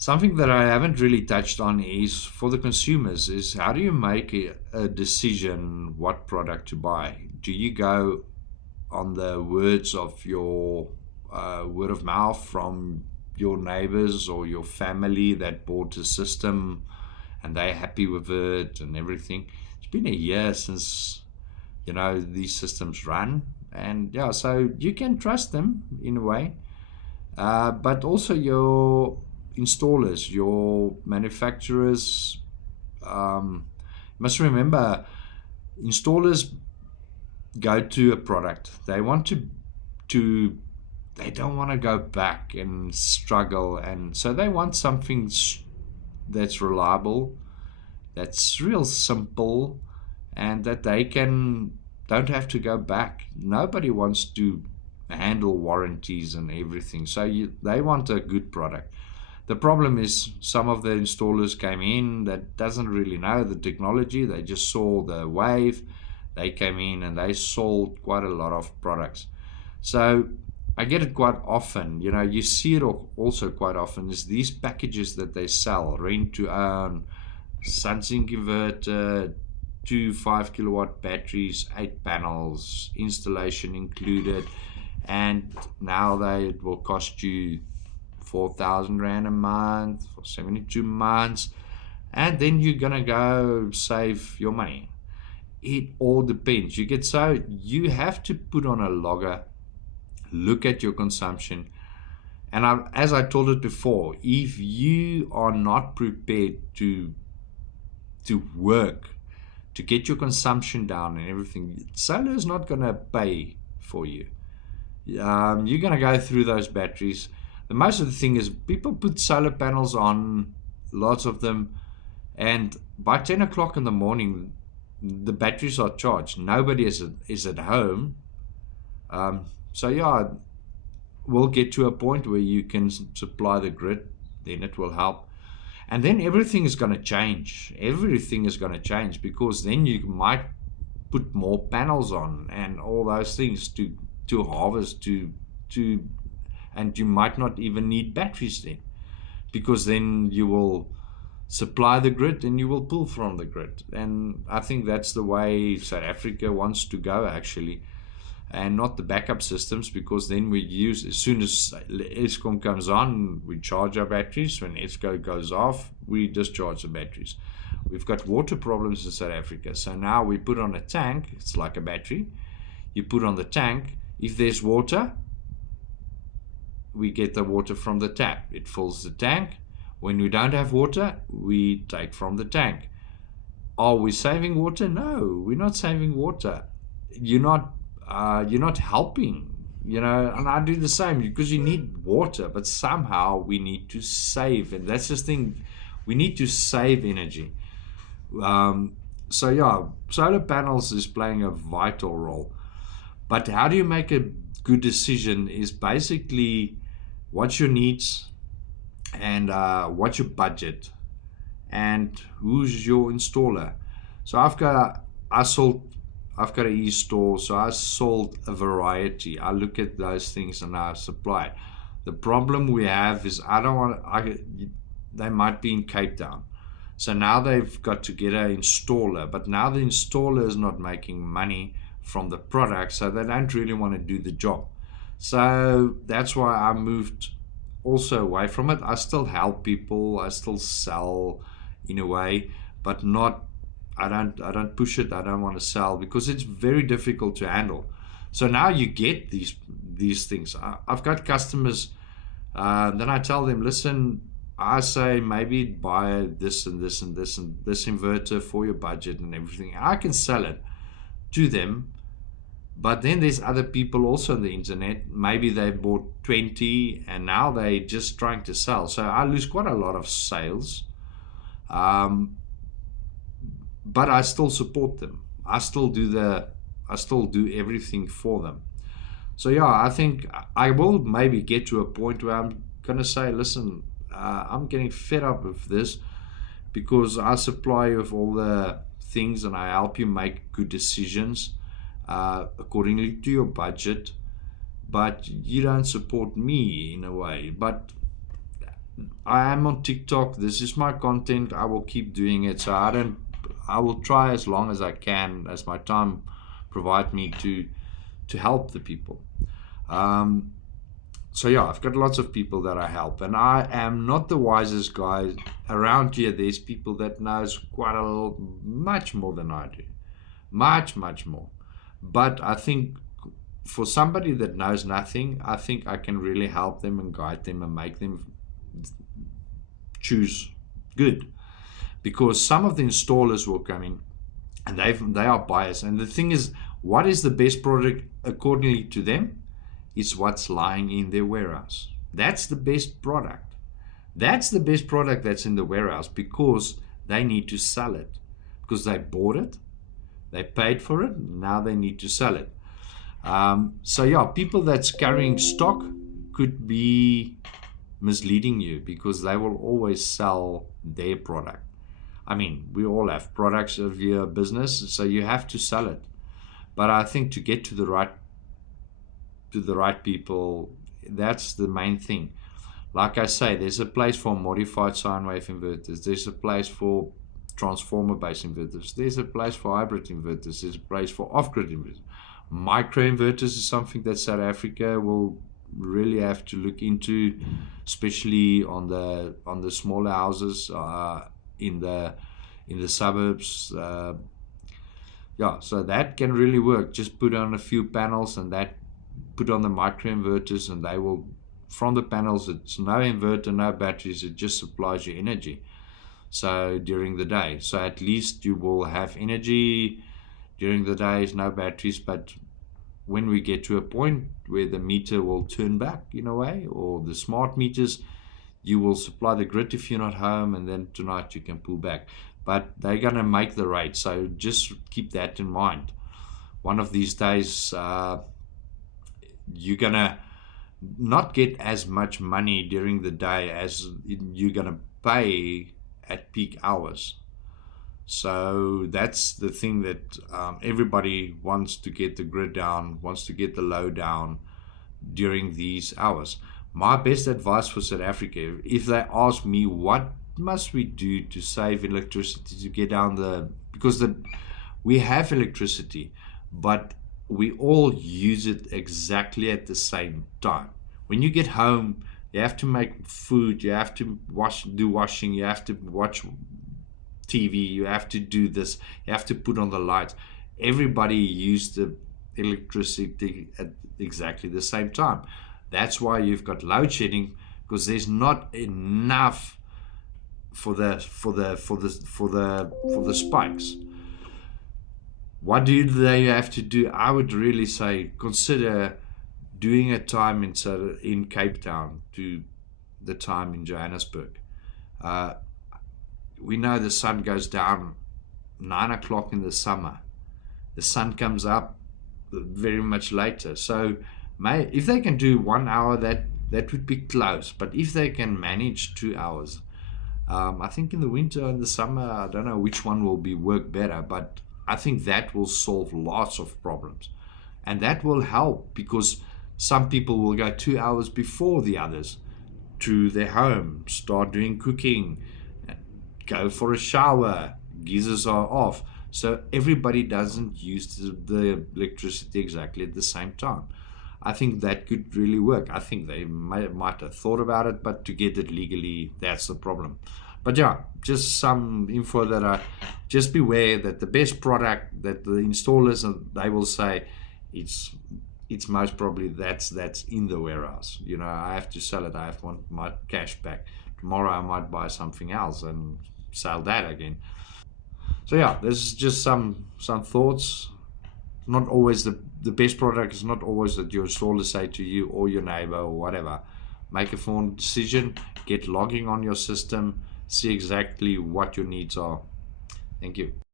Something that I haven't really touched on is for the consumers is how do you make a decision what product to buy? Do you go on the words of your word of mouth from your neighbors or your family that bought a system and they're happy with it and everything? It's been a year since these systems run, and yeah, so you can trust them in a way, but also your installers, your manufacturers. Must remember, installers go to a product. They want to they don't want to go back and struggle, and so they want something that's reliable, that's real simple, and that they don't have to go back. Nobody wants to handle warranties and everything, so they want a good product. The problem is some of the installers came in that doesn't really know the technology. They just saw the wave. They came in and they sold quite a lot of products. So I get it quite often. You see it also quite often is these packages that they sell, rent to own, SunSync inverter, two 5 kilowatt batteries, 8 panels, installation included, and now it will cost you 4,000 Rand a month for 72 months, and then you're gonna go save your money. It all depends. You have to put on a logger, look at your consumption, and as I told it before, if you are not prepared to work to get your consumption down and everything, solar is not gonna pay for you. You're gonna go through those batteries. The most of the thing is people put solar panels on, lots of them, and by 10 o'clock in the morning, the batteries are charged. Nobody is at home. So yeah, we'll get to a point where you can supply the grid, then it will help. And then everything is going to change. Everything is going to change because then you might put more panels on and all those things to harvest, and you might not even need batteries then, because then you will supply the grid and you will pull from the grid. And I think that's the way South Africa wants to go, actually, and not the backup systems, because then we use, as soon as Eskom comes on, we charge our batteries. When Eskom goes off, we discharge the batteries. We've got water problems in South Africa, so now we put on a tank. It's like a battery. You put on the tank. If there's water, we get the water from the tap. It fills the tank. When we don't have water, we take from the tank. Are we saving water? No, we're not saving water. You're not helping, and I do the same, because you need water, but somehow we need to save, and that's the thing. We need to save energy. So yeah, solar panels is playing a vital role. But how do you make a good decision is basically what's your needs, and what's your budget, and who's your installer. So I've got an e-store, so I sold a variety. I look at those things and I supply. The problem we have is they might be in Cape Town. So now they've got to get an installer, but now the installer is not making money from the product, so they don't really want to do the job. So that's why I moved also away from it. I still help people, I still sell in a way, but not I don't push it. I don't want to sell because it's very difficult to handle. So now you get these things. I've got customers. Then I tell them, listen. I say maybe buy this and this and this and this inverter for your budget and everything. I can sell it to them. But then there's other people also on the internet. Maybe they bought 20 and now they're just trying to sell. So I lose quite a lot of sales. But I still support them. I still do everything for them. So yeah, I think I will maybe get to a point where I'm gonna say, listen, I'm getting fed up with this, because I supply you with all the things and I help you make good decisions accordingly to your budget, but you don't support me in a way. But I am on TikTok. This is my content. I will keep doing it. So I will try as long as I can, as my time provide me to help the people. Um, so yeah, I've got lots of people that I help, and I am not the wisest guy around here. There's people that knows quite a lot, much more than I do, much more. But I think for somebody that knows nothing, I think I can really help them and guide them and make them choose good, because some of the installers will come in and they are biased. And the thing is, what is the best product accordingly to them? It's what's lying in their warehouse. That's the best product. That's the best product that's in the warehouse, because they need to sell it, because they bought it, they paid for it, now they need to sell it. So yeah, people that's carrying stock could be misleading you, because they will always sell their product. I mean, we all have products of your business, so you have to sell it. But I think to get to the right people, that's the main thing. Like I say, there's a place for modified sine wave inverters. There's a place for transformer-based inverters. There's a place for hybrid inverters. There's a place for off-grid inverters. Micro inverters is something that South Africa will really have to look into, especially on the smaller houses in the suburbs. Yeah, so that can really work. Just put on a few panels and that put on the micro inverters, and they will, from the panels, it's no inverter, no batteries, it just supplies you energy. So during the day, so at least you will have energy during the days, no batteries. But when we get to a point where the meter will turn back in a way, or the smart meters, you will supply the grid if you're not home, and then tonight you can pull back. But they're going to make the rate, so just keep that in mind. One of these days, you're going to not get as much money during the day as you're going to pay at peak hours. So that's the thing that everybody wants to get the grid down, wants to get the load down during these hours. My best advice for South Africa, if they ask me what must we do to save electricity to get down because we have electricity, but we all use it exactly at the same time. When you get home, you have to make food, you have to do washing, you have to watch TV, you have to do this, you have to put on the lights. Everybody used the electricity at exactly the same time. That's why you've got load shedding, because there's not enough for the spikes. What do they have to do? I would really say consider doing a time in Cape Town to the time in Johannesburg. We know the sun goes down 9 o'clock in the summer. The sun comes up very much later. So if they can do 1 hour, that would be close. But if they can manage 2 hours, I think in the winter and the summer, I don't know which one will work better, but I think that will solve lots of problems. And that will help, because some people will go 2 hours before the others to their home, start doing cooking, go for a shower, geysers are off. So everybody doesn't use the electricity exactly at the same time. I think that could really work. I think they might have thought about it, but to get it legally, that's the problem. But yeah, just some info that just beware that the best product that the installers, they will say it's most probably that's in the warehouse. You know, I have to sell it. I want my cash back. Tomorrow I might buy something else and sell that again. So yeah, this is just some thoughts. Not always the best product is not always that your installer say to you or your neighbor or whatever. Make a informed decision, get logging on your system, see exactly what your needs are. Thank you.